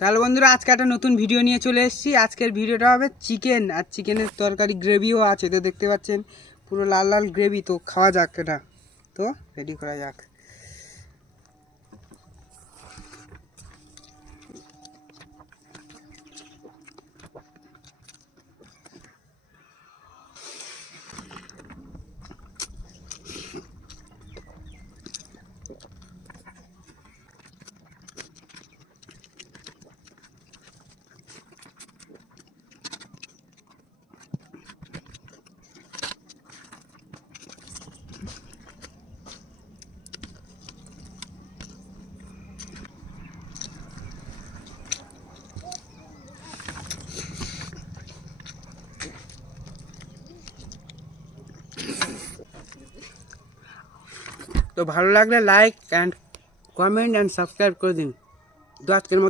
তাহলে বন্ধুরা আজকে একটা নতুন ভিডিও নিয়ে চলে এসেছি। আজকের ভিডিওটা হবে চিকেন, আর চিকেনের তরকারি গ্রেভিও আছে। তো দেখতে পাচ্ছেন পুরো লাল লাল গ্রেভি। তো খাওয়া যাক, এটা তো রেডি করা যাক। তো ভালো লাগলে like and comment and subscribe করে দিন। তো আজকের মতো